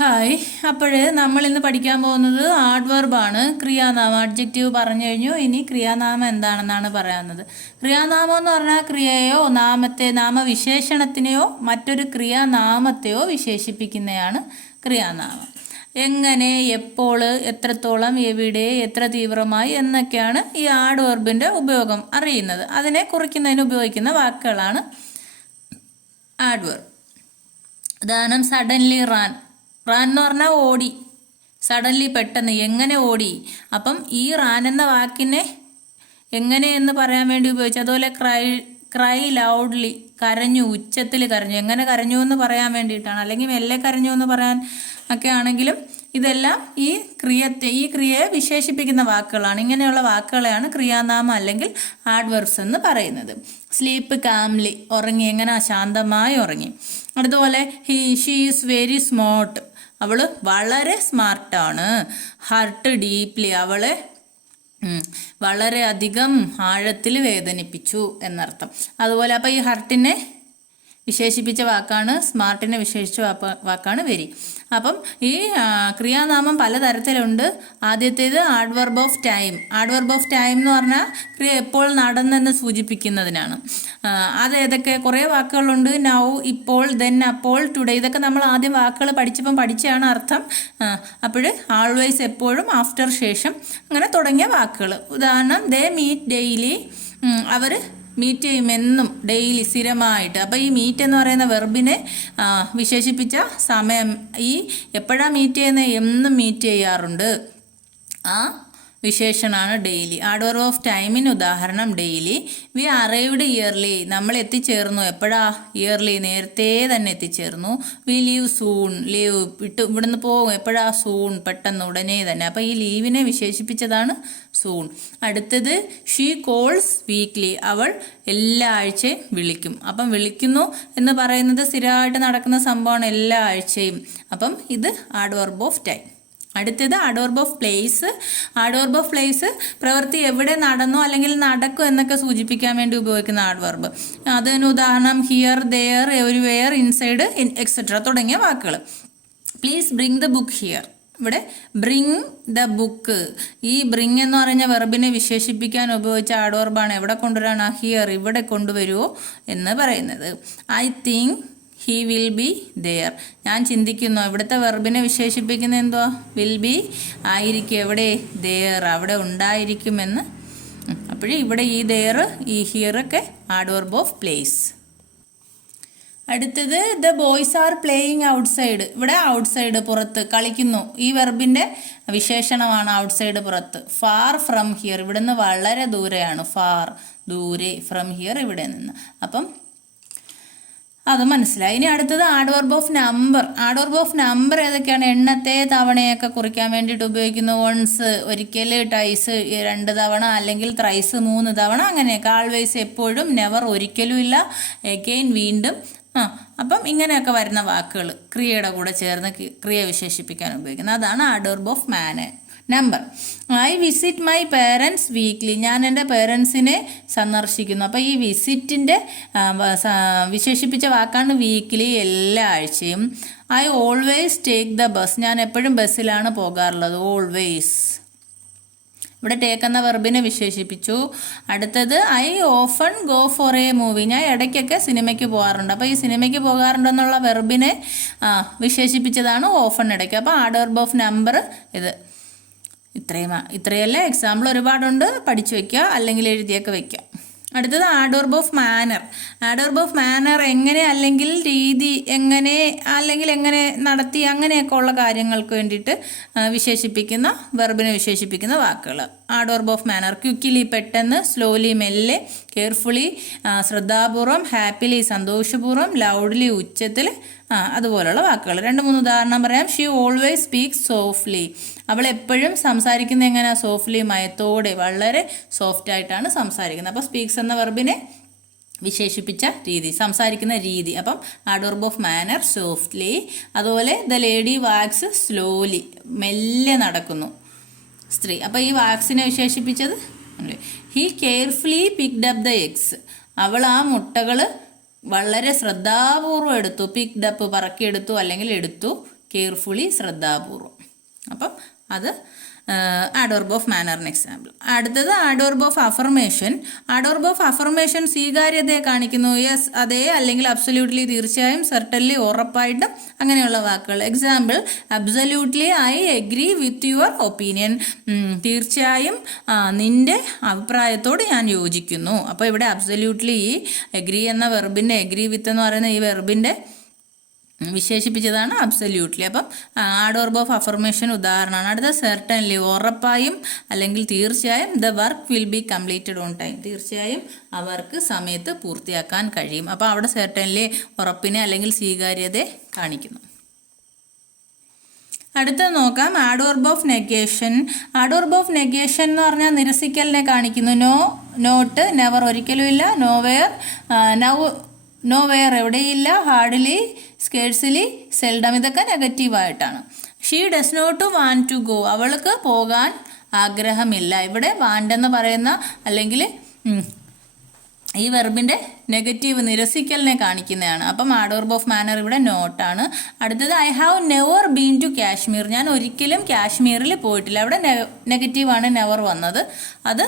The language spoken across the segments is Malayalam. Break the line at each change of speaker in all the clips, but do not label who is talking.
ഹായ്. അപ്പോൾ നമ്മൾ ഇന്ന് പഠിക്കാൻ പോകുന്നത് ആഡ്വർബാണ് ക്രിയാനാമം അഡ്ജക്റ്റീവ് പറഞ്ഞു കഴിഞ്ഞു. ഇനി ക്രിയാനാമം എന്താണെന്നാണ് പറയാവുന്നത് ക്രിയാനാമം എന്ന് പറഞ്ഞാൽ ക്രിയയോ നാമത്തെ നാമവിശേഷണത്തിനെയോ മറ്റൊരു ക്രിയാനാമത്തെയോ വിശേഷിപ്പിക്കുന്നതാണ് ക്രിയാനാമം. എങ്ങനെ എപ്പോൾ എത്രത്തോളം എവിടെ എത്ര തീവ്രമായി എന്നൊക്കെയാണ് ഈ ആഡ് വെർബിന്റെ ഉപയോഗം അറിയുന്നത്. അതിനെ കുറിക്കുന്നതിന് ഉപയോഗിക്കുന്ന വാക്കുകളാണ് ആഡ്വർബ് ഉദാഹരണം സഡൻലി റാൻ. റാൻ എന്ന് പറഞ്ഞാൽ ഓടി. സഡൻലി പെട്ടെന്ന് എങ്ങനെ ഓടി? അപ്പം ഈ റാൻ എന്ന വാക്കിനെ എങ്ങനെ എന്ന് പറയാൻ വേണ്ടി ഉപയോഗിച്ചു അതുപോലെ ക്രൈ ക്രൈ ലൗഡ്ലി കരഞ്ഞു ഉച്ചത്തിൽ കരഞ്ഞു. എങ്ങനെ കരഞ്ഞു എന്ന് പറയാൻ വേണ്ടിയിട്ടാണ്. അല്ലെങ്കിൽ മെല്ലെ കരഞ്ഞു എന്ന് പറയാൻ ഒക്കെ ആണെങ്കിലും ഇതെല്ലാം ഈ ക്രിയത്തെ ഈ ക്രിയയെ വിശേഷിപ്പിക്കുന്ന വാക്കുകളാണ്. ഇങ്ങനെയുള്ള വാക്കുകളെയാണ് ക്രിയാനാമം അല്ലെങ്കിൽ ആഡ്വർബ്സ് എന്ന് പറയുന്നത്. സ്ലീപ്പ് കാംലി ഉറങ്ങി എങ്ങനെ ശാന്തമായി ഉറങ്ങി. അതുപോലെ he she is very smart അവൾ വളരെ സ്മാർട്ടാണ്. ഹർട്ട് ഡീപ്ലി അവളെ ഉം, വളരെ അധികം ആഴത്തിൽ വേദനിപ്പിച്ചു എന്നർത്ഥം. അതുപോലെ അപ്പോൾ ഈ ഹർട്ടിനെ വിശേഷിപ്പിച്ച വാക്കാണ് സ്മാർട്ടിനെ വിശേഷിച്ച വാക്കാണ് വെരി. അപ്പം ഈ ക്രിയാനാമം പലതരത്തിലുണ്ട്. ആദ്യത്തേത് ad adverb of time. Ad adverb of time എന്ന് പറഞ്ഞാൽ ക്രിയ എപ്പോൾ നടന്നെന്ന് സൂചിപ്പിക്കുന്നതിനാണ്. അത് ഏതൊക്കെ കുറേ വാക്കുകളുണ്ട്. നൗ ഇപ്പോൾ ദെൻ അപ്പോൾ ടുഡേ ഇതൊക്കെ നമ്മൾ ആദ്യം വാക്കുകൾ പഠിച്ചപ്പം പഠിച്ചാണ് അർത്ഥം. അപ്പോൾ ആൾവേസ് എപ്പോഴും ആഫ്റ്റർ ശേഷം. അങ്ങനെ തുടങ്ങിയ വാക്കുകൾ. ഉദാഹരണം ദേ മീറ്റ് ഡെയിലി. അവർ മീറ്റ് ചെയ്യും എന്നും ഡെയിലി സ്ഥിരമായിട്ട്. അപ്പോൾ ഈ മീറ്റ് എന്ന് പറയുന്ന വെർബിനെ വിശേഷിപ്പിച്ച സമയം ഈ എപ്പോഴാണ് മീറ്റ് ചെയ്യുന്നത് എന്നും മീറ്റ് ചെയ്യാറുണ്ട്. ആ വിശേഷണമാണ് ഡെയിലി ആഡർ ഓഫ് ടൈമിന് ഉദാഹരണം ഡെയിലി വി അറൈവ്ഡ് ഇയർലി നമ്മൾ എത്തിച്ചേർന്നു. എപ്പോഴാ ഇയർലി നേരത്തെ തന്നെ എത്തിച്ചേർന്നു. വി ലീവ് സൂൺ ലീവ് വിട്ട് ഇവിടുന്ന് പോകും. എപ്പോഴാ സൂൺ പെട്ടെന്ന് ഉടനെ തന്നെ. അപ്പോൾ ഈ ലീവിനെ വിശേഷിപ്പിച്ചതാണ് സൂൺ അടുത്തത് ഷീ കോൾസ് വീക്ക്ലി അവൾ എല്ലാ ആഴ്ചയും വിളിക്കും. അപ്പം വിളിക്കുന്നു എന്ന് പറയുന്നത് സ്ഥിരമായിട്ട് നടക്കുന്ന സംഭവമാണ് എല്ലാ ആഴ്ചയും. അപ്പം ഇത് ആഡ് വർബ് ഓഫ് ടൈം അടുത്തത് adverb of place adverb of place പ്രവൃത്തി എവിടെ നടന്നോ അല്ലെങ്കിൽ നടക്കും എന്നൊക്കെ സൂചിപ്പിക്കാൻ വേണ്ടി ഉപയോഗിക്കുന്ന ആഡ്വർബ് അതിന് ഉദാഹരണം here there everywhere inside etcetera തുടങ്ങിയ വാക്കുകൾ. Please bring the book here ഇവിടെ ബ്രിങ് ദ ബുക്ക് ഈ ബ്രിങ് എന്ന് പറഞ്ഞ വെർബിനെ വിശേഷിപ്പിക്കാൻ ഉപയോഗിച്ച ആഡോർബാണ് എവിടെ കൊണ്ടുവരാണ് ഹിയർ ഇവിടെ കൊണ്ടുവരുമോ എന്ന് പറയുന്നത്. I think he will be there ഞാൻ ചിന്തിക്കുന്നു ഇവിടുത്തെ വെർബിനെ വിശേഷിപ്പിക്കുന്ന എന്തോ വിൽ ബി ആയിരിക്കും. എവിടെ? ദെയർ അവിടെ ഉണ്ടായിരിക്കുമെന്ന്. അപ്പോഴേ ഇവിടെ ഈ ദെയർ ഈ ഹിയറൊക്കെ ഒക്കെ ആഡോർബ് ഓഫ് പ്ലേസ് അടുത്തത് the boys are playing outside ഇവിടെ ഔട്ട്സൈഡ് പുറത്ത് കളിക്കുന്നു. ഈ വെർബിന്റെ വിശേഷണമാണ് ഔട്ട്സൈഡ് പുറത്ത്. ഫാർ ഫ്രം ഹിയർ ഇവിടുന്ന് വളരെ ദൂരെയാണ്. ഫാർ ദൂരെ ഫ്രം ഹിയർ ഇവിടെ നിന്ന്. അപ്പം അത് മനസ്സിലായി. ഇനി അടുത്തത് adverb of number adverb of number ഏതൊക്കെയാണ്? എണ്ണത്തെ തവണയൊക്കെ കുറിക്കാൻ വേണ്ടിയിട്ട് ഉപയോഗിക്കുന്നു. വൺസ് ഒരിക്കൽ ടൈസ് രണ്ട് തവണ അല്ലെങ്കിൽ ത്രൈസ് മൂന്ന് തവണ അങ്ങനെയൊക്കെ. ആൾവേസ് എപ്പോഴും നെവർ ഒരിക്കലും ഇല്ല. എഗെയിൻ വീണ്ടും ആ അപ്പം ഇങ്ങനെയൊക്കെ വരുന്ന വാക്കുകൾ ക്രിയയുടെ കൂടെ ചേർന്ന് ക്രിയ വിശേഷിപ്പിക്കാൻ ഉപയോഗിക്കുന്നത് അതാണ് adverb of man number I visit my parents weekly ഞാൻ എന്റെ പേരൻസിനെ സന്ദർശിക്കുന്നു. അപ്പോൾ ഈ വിസിറ്റിന്റെ വിശേഷിപ്പിച്ച വാക്കാണ് വീക്ക്ലി എല്ലാ ആഴ്ചയും. I always take the bus ഞാൻ എപ്പോഴും ബസ്സിലാണ് പോകാറുള്ളത്. ഓൾവേസ് ഇവിടെ ടേക്ക് എന്ന വെർബിനെ വിശേഷിപ്പിച്ചു. അടുത്തത് I often go for a movie ഞാൻ ഇടയ്ക്കൊക്കെ സിനിമയ്ക്ക് പോകാറുണ്ട്. അപ്പോൾ ഈ സിനിമയ്ക്ക് പോകാറുണ്ടെന്നുള്ള വെർബിനെ വിശേഷിപ്പിച്ചതാണ് ഓഫൺ ഇടയ്ക്ക്. അപ്പോൾ ആഡ് വെർബ് ഓഫ് നമ്പർ ഇത്. ഇത്രയും ഇത്രയല്ല? എക്സാമ്പിൾ ഒരുപാടുണ്ട്. പഠിച്ചു വയ്ക്കുക അല്ലെങ്കിൽ എഴുതിയൊക്കെ വെക്കുക. അടുത്തത് adverb of manner adverb of manner എങ്ങനെ അല്ലെങ്കിൽ രീതി എങ്ങനെ അല്ലെങ്കിൽ എങ്ങനെ നടത്തി അങ്ങനെയൊക്കെ ഉള്ള കാര്യങ്ങൾക്ക് വേണ്ടിയിട്ട് വിശേഷിപ്പിക്കുന്ന വെർബിനെ വിശേഷിപ്പിക്കുന്ന വാക്കുകൾ ആഡോർബ് ഓഫ് മാനർ ക്വിക്കിലി പെട്ടെന്ന് സ്ലോലി മെല്ലെ കെയർഫുള്ളി ശ്രദ്ധാപൂർവം ഹാപ്പിലി സന്തോഷപൂർവം ലൗഡ്ലി ഉച്ചത്തിൽ ആ അതുപോലുള്ള വാക്കുകൾ. രണ്ട് മൂന്ന് ഉദാഹരണം പറയാം. ഷീ ഓൾവേസ് സ്പീക്ക് സോഫ്റ്റ്ലി അവൾ എപ്പോഴും സംസാരിക്കുന്നത് എങ്ങനെയാ? സോഫ്റ്റ്ലി മയത്തോടെ വളരെ സോഫ്റ്റ് ആയിട്ടാണ് സംസാരിക്കുന്നത്. അപ്പോൾ സ്പീക്സ് എന്ന വെർബിനെ വിശേഷിപ്പിച്ച രീതി സംസാരിക്കുന്ന രീതി. അപ്പം അഡോർബ് ഓഫ് മാനർ സോഫ്റ്റ്ലി അതുപോലെ ദ ലേഡി വാക്സ് സ്ലോലി മെല്ലെ നടക്കുന്നു. സ്ത്രീ. അപ്പോൾ ഈ വാക്സിനെ വിശേഷിപ്പിച്ചത് he carefully picked up the eggs അവൾ ആ മുട്ടകൾ വളരെ ശ്രദ്ധാപൂർവം എടുത്തു. പിക്ഡ് അപ്പ് പറക്കിയെടുത്തു അല്ലെങ്കിൽ എടുത്തു. കെയർഫുള്ളി ശ്രദ്ധാപൂർവം. അപ്പം അത് ആഡോർബ് ഓഫ് മാനറിന് എക്സാമ്പിൾ അടുത്തത് adverb of affirmation adverb of affirmation സ്വീകാര്യതയെ കാണിക്കുന്നു. യെസ് അതെ അല്ലെങ്കിൽ അബ്സല്യൂട്ട്ലി തീർച്ചയായും സെർട്ടൻലി ഉറപ്പായിട്ടും അങ്ങനെയുള്ള വാക്കുകൾ. Example absolutely I agree with your opinion തീർച്ചയായും നിന്റെ അഭിപ്രായത്തോട് ഞാൻ യോജിക്കുന്നു. അപ്പോൾ ഇവിടെ അബ്സല്യൂട്ട്ലി ഈ എഗ്രി എന്ന വെർബിന്റെ എഗ്രി വിത്ത് എന്ന് പറയുന്ന ഈ വെർബിന്റെ വിശേഷിപ്പിച്ചതാണ് അബ്സല്യൂട്ട്ലി അപ്പം ആഡ് ഓർബ് ഓഫ് അഫർമേഷൻ ഉദാഹരണമാണ്. അടുത്ത സെർട്ടൻലി ഉറപ്പായും അല്ലെങ്കിൽ തീർച്ചയായും the work will be completed on time തീർച്ചയായും അവർക്ക് വർക്ക് സമയത്ത് പൂർത്തിയാക്കാൻ കഴിയും. അപ്പോൾ അവിടെ സെർട്ടൻലി ഉറപ്പിനെ അല്ലെങ്കിൽ സ്വീകാര്യതയെ കാണിക്കുന്നു. അടുത്തത് നോക്കാം. Adverb of negation adverb of negation എന്ന് പറഞ്ഞാൽ നിരസിക്കലിനെ കാണിക്കുന്നു. നോ നോട്ട് നെവർ ഒരിക്കലും ഇല്ല. നോ വെയർ നൗ നോ എവിടെയില്ല. ഹാർഡ്ലി സ്കേഴ്സിലി സെൽഡം ഇതൊക്കെ നെഗറ്റീവായിട്ടാണ് she does not want to go അവൾക്ക് പോകാൻ ആഗ്രഹമില്ല. ഇവിടെ വാണ്ടെന്ന് പറയുന്ന അല്ലെങ്കിൽ ഈ വെർബിന്റെ നെഗറ്റീവ് നിരസിക്കലിനെ കാണിക്കുന്നതാണ്. അപ്പം ആഡോർബ് ഓഫ് മാനർ ഇവിടെ നോട്ടാണ് അടുത്തത് I have never been to Kashmir ഞാൻ ഒരിക്കലും കാശ്മീരിൽ പോയിട്ടില്ല. അവിടെ നെഗറ്റീവാണ് നെവർ വന്നത്. അത്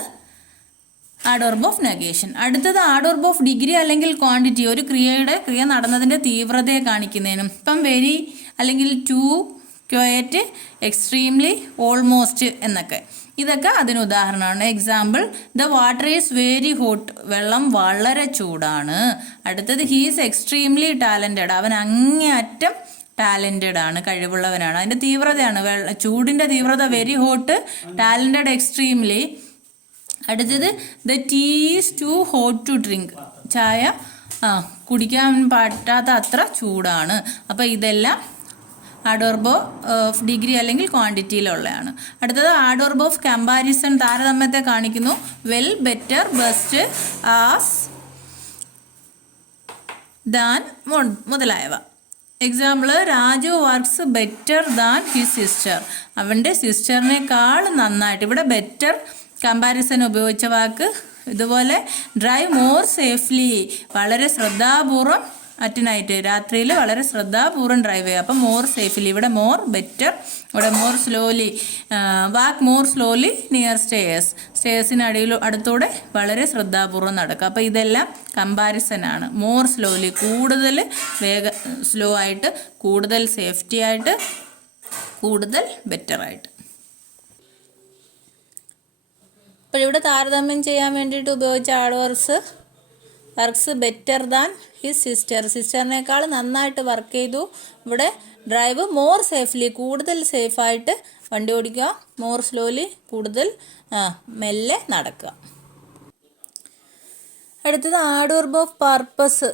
ആഡോർബ് ഓഫ് നെഗേഷൻ അടുത്തത് ആഡോർബ് ഓഫ് ഡിഗ്രി അല്ലെങ്കിൽ ക്വാണ്ടിറ്റി ഒരു ക്രിയയുടെ ക്രിയ നടന്നതിന്റെ തീവ്രതയെ കാണിക്കുന്നതിനും. ഇപ്പം വെരി അല്ലെങ്കിൽ ടു ക്വയറ്റ് എക്സ്ട്രീംലി ഓൾമോസ്റ്റ് എന്നൊക്കെ. ഇതൊക്കെ അതിന് ഉദാഹരണമാണ്. Example the water is very hot വെള്ളം വളരെ ചൂടാണ്. അടുത്തത് ഹീസ് എക്സ്ട്രീംലി ടാലന്റഡ് അവൻ അങ്ങേയറ്റം ടാലന്റഡ് ആണ് കഴിവുള്ളവനാണ്. അതിന്റെ തീവ്രതയാണ്. ചൂടിന്റെ തീവ്രത വെരി ഹോട്ട് ടാലന്റഡ് എക്സ്ട്രീംലി അടുത്തത് the tea is too hot to drink ചായ ആ കുടിക്കാൻ പറ്റാത്ത അത്ര ചൂടാണ്. അപ്പോൾ ഇതെല്ലാം ആഡോർബോ ഓഫ് ഡിഗ്രി അല്ലെങ്കിൽ ക്വാണ്ടിറ്റിയിലുള്ളതാണ് അടുത്തത് ആഡോർബോ ഓഫ് കമ്പാരിസൺ താരതമ്യത്തെ കാണിക്കുന്നു. Well better best as than മുതലായവ. Example Raju works better than his sister അവന്റെ സിസ്റ്ററിനേക്കാൾ നന്നായിട്ട് ഇവിടെ ബെറ്റർ കമ്പാരിസൺ ഉപയോഗിച്ച വാക്ക് ഇതുപോലെ ഡ്രൈവ് മോർ സേഫ്ലി വളരെ ശ്രദ്ധാപൂർവം അറ്റ് നൈറ്റ് രാത്രിയിൽ വളരെ ശ്രദ്ധാപൂർവം ഡ്രൈവ് ചെയ്യുക അപ്പം മോർ സേഫ്ലി ഇവിടെ മോർ ബെറ്റർ ഇവിടെ more slowly walk more slowly near stairs സ്റ്റേയേഴ്സിന് അടിയിൽ അടുത്തൂടെ വളരെ ശ്രദ്ധാപൂർവം നടക്കുക. അപ്പോൾ ഇതെല്ലാം കമ്പാരിസൺ ആണ്. മോർ സ്ലോലി കൂടുതൽ വേഗ സ്ലോ ആയിട്ട് കൂടുതൽ സേഫ്റ്റി ആയിട്ട് കൂടുതൽ ബെറ്റർ ആയിട്ട് അപ്പോൾ ഇവിടെ താരതമ്യം ചെയ്യാൻ വേണ്ടിയിട്ട് ഉപയോഗിച്ച ആൾവർസ് works better than his sister സിസ്റ്ററിനേക്കാൾ നന്നായിട്ട് വർക്ക് ചെയ്തു. ഇവിടെ ഡ്രൈവ് മോർ സേഫ്ലി കൂടുതൽ സേഫായിട്ട് വണ്ടി ഓടിക്കുക മോർ സ്ലോലി കൂടുതൽ മെല്ലെ നടക്കുക. അടുത്തത് ആഡോർബ് ഓഫ് പർപ്പസ്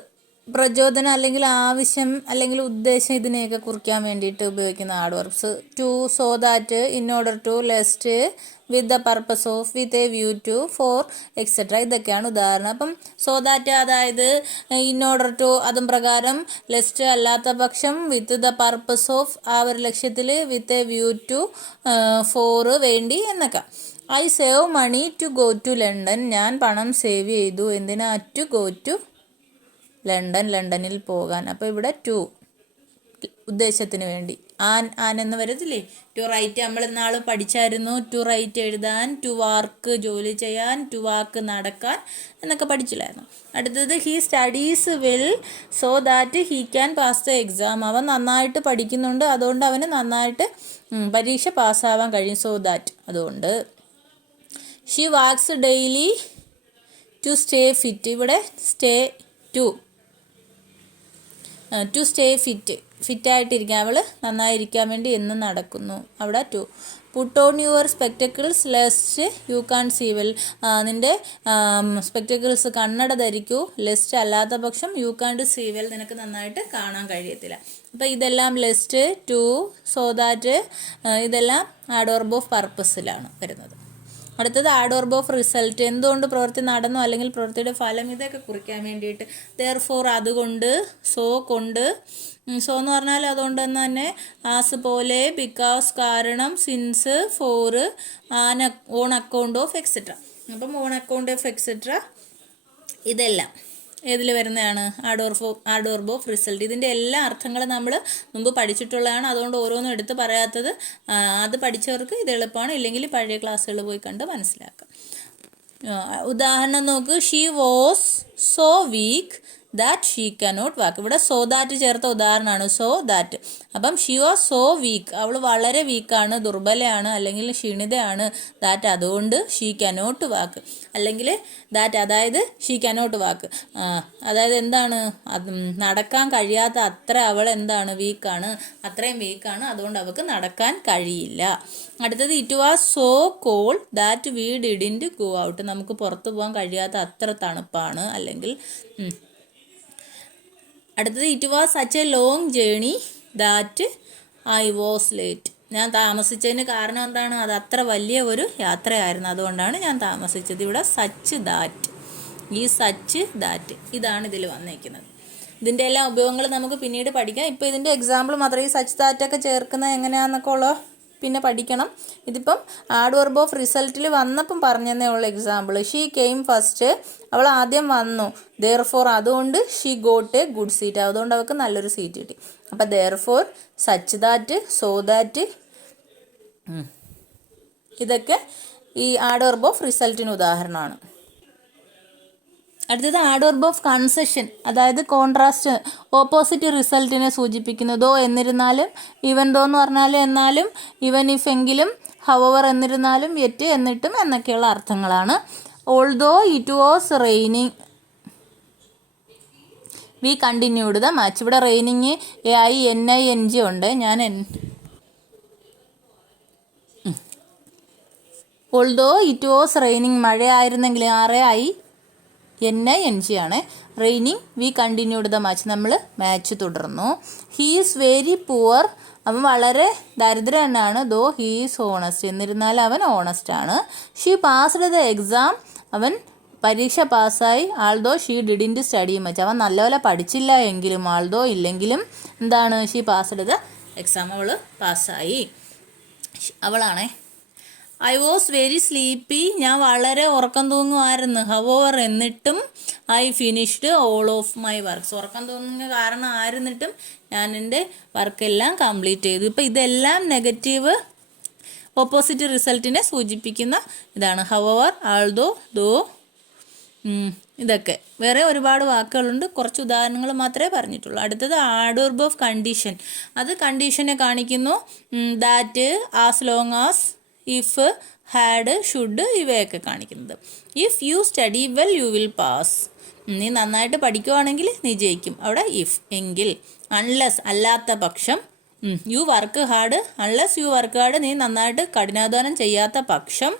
പ്രചോദനം അല്ലെങ്കിൽ ആവശ്യം അല്ലെങ്കിൽ ഉദ്ദേശം ഇതിനെയൊക്കെ കുറിക്കാൻ വേണ്ടിയിട്ട് ഉപയോഗിക്കുന്ന adverbs to so that in order to lest with the purpose of with a view to for etcetera ഇതൊക്കെയാണ് ഉദാഹരണം. അപ്പം സോ ദാറ്റ് അതായത് ഇൻ ഓർഡർ ടു അതും പ്രകാരം ലെസ്റ്റ് അല്ലാത്ത പക്ഷം വിത്ത് ദ പർപ്പസ് ഓഫ് ആ ഒരു ലക്ഷ്യത്തിൽ with a view to for വേണ്ടി എന്നൊക്കെ. I save money to go to London ഞാൻ പണം സേവ് ചെയ്തു. എന്തിനാ? ടു ഗോ ടു ലണ്ടൻ ലണ്ടനിൽ പോകാൻ. അപ്പോൾ ഇവിടെ ടു ഉദ്ദേശത്തിന് വേണ്ടി. ആൻ ആൻ എന്ന് വരത്തില്ലേ ടു റൈറ്റ് നമ്മൾ ഇന്നാൾ പഠിച്ചായിരുന്നു. ടു റൈറ്റ് എഴുതാൻ ടു വാർക്ക് ജോലി ചെയ്യാൻ ടു വാക്ക് നടക്കാൻ എന്നൊക്കെ പഠിച്ചില്ലായിരുന്നു. അടുത്തത് he studies well so that he can pass the exam അവൻ നന്നായിട്ട് പഠിക്കുന്നുണ്ട്. അതുകൊണ്ട് അവന് നന്നായിട്ട് പരീക്ഷ പാസ്സാവാൻ കഴിയും. സോ ദാറ്റ് അതുകൊണ്ട്. She walks daily to stay fit ഇവിടെ stay to to stay fit ഫിറ്റായിട്ടിരിക്കാൻ അവൾ നന്നായിരിക്കാൻ വേണ്ടി എന്നും നടക്കുന്നു. അവിടെ to put on your spectacles lest you can see well. നിന്റെ സ്പെക്ടക്കിൾസ് കണ്ണട ധരിക്കൂ. ലെസ്റ്റ് അല്ലാത്ത പക്ഷം യു കാണ്ട് സീ വെൽ. നിനക്ക് നന്നായിട്ട് കാണാൻ കഴിയത്തില്ല. അപ്പോൾ ഇതെല്ലാം ലെസ്റ്റ് ടു സോ ദാറ്റ് ഇതെല്ലാം ആഡോർബ് ഓഫ് പർപ്പസിലാണ് വരുന്നത്. അടുത്തത് ആഡ് ഓർബ് ഓഫ് റിസൾട്ട് എന്തുകൊണ്ട് പ്രവൃത്തി നടന്നു അല്ലെങ്കിൽ പ്രവൃത്തിയുടെ ഫലം ഇതൊക്കെ കുറിക്കാൻ വേണ്ടിയിട്ട്? ദർ ഫോർ അതുകൊണ്ട് സോ കൊണ്ട് സോ എന്ന് പറഞ്ഞാൽ അതുകൊണ്ട് തന്നെ ആസ് പോലെ ബിക്കോസ് കാരണം since for an on account of etcetera അപ്പം ഓൺ അക്കൗണ്ട് ഓഫ് എക്സെട്ര ഇതെല്ലാം. ഏതിൽ വരുന്നതാണ്? ആഡോർഫോ ആഡോർബോ റിസൾട്ട് ഇതിന്റെ എല്ലാ അർത്ഥങ്ങളും നമ്മൾ മുമ്പ് പഠിച്ചിട്ടുള്ളതാണ്. അതുകൊണ്ട് ഓരോന്നും എടുത്ത് പറയാത്തത് അത് പഠിച്ചവർക്ക് ഇത് എളുപ്പമാണ്. ഇല്ലെങ്കിൽ പഴയ ക്ലാസ്സുകൾ പോയി കണ്ട് മനസ്സിലാക്കാം. ഉദാഹരണം നോക്ക്. She was so weak that she cannot walk ഇവിടെ സോ ദാറ്റ് ചേർത്ത ഉദാഹരണമാണ് സോ ദാറ്റ് അപ്പം ഷീ വാസ് സോ വീക്ക് അവൾ വളരെ വീക്കാണ് ദുർബലയാണ് അല്ലെങ്കിൽ ക്ഷീണിതയാണ്. ദാറ്റ് അതുകൊണ്ട് ഷീ കനോട്ട് വാക്ക് അല്ലെങ്കിൽ ദാറ്റ് അതായത് ഷീ കനോട്ട് വാക്ക് അതായത് എന്താണ്? നടക്കാൻ കഴിയാത്ത അത്ര അവൾ എന്താണ്? വീക്കാണ് അത്രയും വീക്കാണ് അതുകൊണ്ട് അവൾക്ക് നടക്കാൻ കഴിയില്ല. അടുത്തത് it was so cold that we didn't go out നമുക്ക് പുറത്തു പോകാൻ കഴിയാത്ത അത്ര തണുപ്പാണ്. അല്ലെങ്കിൽ. അടുത്തത് it was such a long journey that I was late ഞാൻ താമസിച്ചതിന് കാരണം എന്താണ്? അത് അത്ര വലിയ ഒരു യാത്രയായിരുന്നു. അതുകൊണ്ടാണ് ഞാൻ താമസിച്ചത്. ഇവിടെ സച്ച് ദാറ്റ് ഈ സച്ച് ദാറ്റ് ഇതാണ് ഇതിൽ വന്നേക്കുന്നത്. ഇതിന്റെ എല്ലാ ഉപയോഗങ്ങൾ നമുക്ക് പിന്നീട് പഠിക്കാം. ഇപ്പോൾ ഇതിന്റെ എക്സാമ്പിൾ മാത്രമേ ഈ സച്ച് ദാറ്റൊക്കെ ചേർക്കുന്നത് എങ്ങനെയാണെന്നൊക്കെ ഉള്ള? പിന്നെ പഠിക്കണം. ഇതിപ്പം ആഡ് വർബ് ഓഫ് റിസൾട്ടിൽ വന്നപ്പം പറഞ്ഞതേ ഉള്ള എക്സാമ്പിൾ ഷീ കെയിം ഫസ്റ്റ് അവൾ ആദ്യം വന്നു. ദെയർ ഫോർ അതുകൊണ്ട് she got a good seat അതുകൊണ്ട് അവൾക്ക് നല്ലൊരു സീറ്റ് കിട്ടി. അപ്പം therefore such that so that ഇതൊക്കെ ഈ ആഡ് വർബ് ഓഫ് റിസൾട്ടിന് ഉദാഹരണമാണ്. അടുത്തത് ആഡോർബ് ഓഫ് കൺസെഷൻ അതായത് കോൺട്രാസ്റ്റ് ഓപ്പോസിറ്റ് റിസൾട്ടിനെ സൂചിപ്പിക്കുന്നതോ എന്നിരുന്നാലും ഇവൻ ദോ എന്ന് പറഞ്ഞാൽ എന്നാലും ഇവൻ ഇഫ് എങ്കിലും ഹവവർ എന്നിരുന്നാലും യെറ്റ് എന്നിട്ടും എന്നൊക്കെയുള്ള അർത്ഥങ്ങളാണ്. Although it was raining we continued the match ഇവിടെ raining A I N I N G ഉണ്ട്. ഞാൻ N although it was raining മഴയായിരുന്നെങ്കിൽ R I N I N G ആണ്. Raining we continued the match നമ്മൾ മാച്ച് തുടർന്നു. ഹീസ് വെരി പുവർ അവൻ വളരെ ദരിദ്രനാണ്. ദോ ഹീസ് ഓണസ്റ്റ് എന്നിരുന്നാൽ അവൻ ഓണസ്റ്റ് ആണ്. ഷീ പാസ്ഡ് ദ എക്സാം അവൻ പരീക്ഷ പാസ്സായി. Although she didn't study much അവൻ നല്ലപോലെ പഠിച്ചില്ല എങ്കിലും ആൾദോ ഇല്ലെങ്കിലും എന്താണ്? ഷീ പാസ്ഡ് ദ എക്സാം അവൾ പാസ്സായി. അവളാണേ ഐ വാസ് വെരി സ്ലീപ്പി ഞാൻ വളരെ ഉറക്കം തൂങ്ങുമായിരുന്നു. ഹവോവർ എന്നിട്ടും I finished all of my works ഉറക്കം തൂങ്ങുന്ന കാരണം ആയിരുന്നിട്ടും ഞാൻ എന്റെ വർക്കെല്ലാം കംപ്ലീറ്റ് ചെയ്തു. ഇപ്പം ഇതെല്ലാം നെഗറ്റീവ് ഓപ്പോസിറ്റ് റിസൾട്ടിനെ സൂചിപ്പിക്കുന്ന ഇതാണ്. ഹവോവർ ആൾദോ ദോ ഇതൊക്കെ. വേറെ ഒരുപാട് വാക്കുകളുണ്ട്. കുറച്ച് ഉദാഹരണങ്ങൾ മാത്രമേ പറഞ്ഞിട്ടുള്ളൂ. അടുത്തത് ആഡോർബ് ഓഫ് കണ്ടീഷൻ അത് കണ്ടീഷനെ കാണിക്കുന്നു. That as long as if had should ഇവയൊക്കെ കാണിക്കുന്നത്. If you study well you will pass നീ നന്നായിട്ട് പഠിക്കുവാണെങ്കിൽ നീ ജയിക്കും. അവിടെ ഇഫ് എങ്കിൽ. അൺലെസ് അല്ലാത്ത പക്ഷം. You work hard unless you work hard നീ നന്നായിട്ട് കഠിനാധ്വാനം ചെയ്യാത്ത പക്ഷം.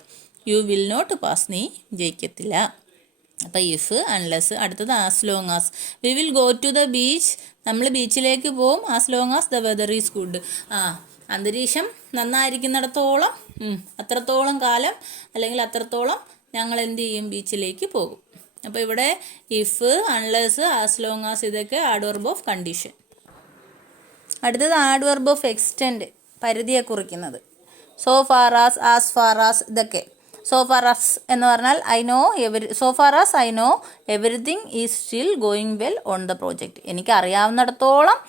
യു വിൽ നോട്ട് പാസ് നീ ജയിക്കത്തില്ല. അപ്പോൾ ഇഫ് അൺലെസ് അടുത്തത് as long as we will go to the beach നമ്മൾ ബീച്ചിലേക്ക് പോവും as long as the weather is good ആ അന്തരീക്ഷം നന്നായിരിക്കുന്നിടത്തോളം അത്രത്തോളം കാലം അല്ലെങ്കിൽ അത്രത്തോളം ഞങ്ങൾ എന്ത് ചെയ്യും? ബീച്ചിലേക്ക് പോകും. അപ്പോൾ ഇവിടെ if unless as long as ഇതൊക്കെ ആഡ് വെർബ് ഓഫ് കണ്ടീഷൻ അടുത്തത് ആഡ് വെർബ് ഓഫ് എക്സ്റ്റെൻഡ് പരിധിയെ കുറിക്കുന്നത്. So far as as far as ഇതൊക്കെ. സോ ഫാർ ആസ് എന്ന് പറഞ്ഞാൽ I know every so far as I know everything is still going well on the project എനിക്ക് അറിയാവുന്നിടത്തോളം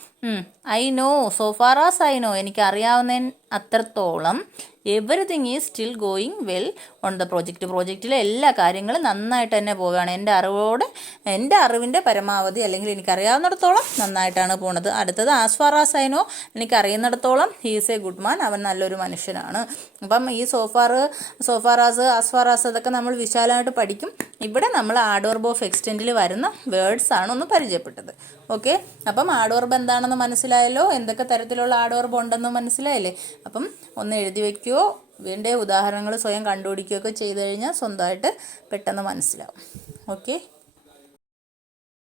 I know so far as I know എനിക്ക് അറിയാവുന്ന അത്രത്തോളം everything is still going well on the project പ്രോജക്റ്റിലെ എല്ലാ കാര്യങ്ങളും നന്നായിട്ട് തന്നെ പോവുകയാണ്. എന്റെ അറിവോട് എന്റെ അറിവിന്റെ പരമാവധി അല്ലെങ്കിൽ എനിക്കറിയാവുന്നിടത്തോളം നന്നായിട്ടാണ് പോണത്. അടുത്തത് as far as I know എനിക്കറിയുന്നിടത്തോളം he's a good man അവൻ നല്ലൊരു മനുഷ്യനാണ്. അപ്പം ഈ സോഫാർ സോഫാറാസ് ആസ്ഫാറാസ് അതൊക്കെ നമ്മൾ വിശാലമായിട്ട് പഠിക്കും. ഇവിടെ നമ്മൾ ആഡോർബ് ഓഫ് എക്സ്റ്റെൻഡിൽ വരുന്ന വേർഡ്സ് ആണ് ഒന്ന് പരിചയപ്പെട്ടത്. ഓക്കെ അപ്പം ആഡോർബ് എന്താണെന്ന് മനസ്സിലായല്ലോ? എന്തൊക്കെ തരത്തിലുള്ള ആഡോർബ് ഉണ്ടെന്ന് മനസ്സിലായില്ലേ? അപ്പം ഒന്ന് എഴുതി വയ്ക്കുകയോ വേണ്ട ഉദാഹരണങ്ങൾ സ്വയം കണ്ടുപിടിക്കുകയൊക്കെ ചെയ്തു കഴിഞ്ഞാൽ സ്വന്തമായിട്ട് പെട്ടെന്ന് മനസ്സിലാവും. ഓക്കെ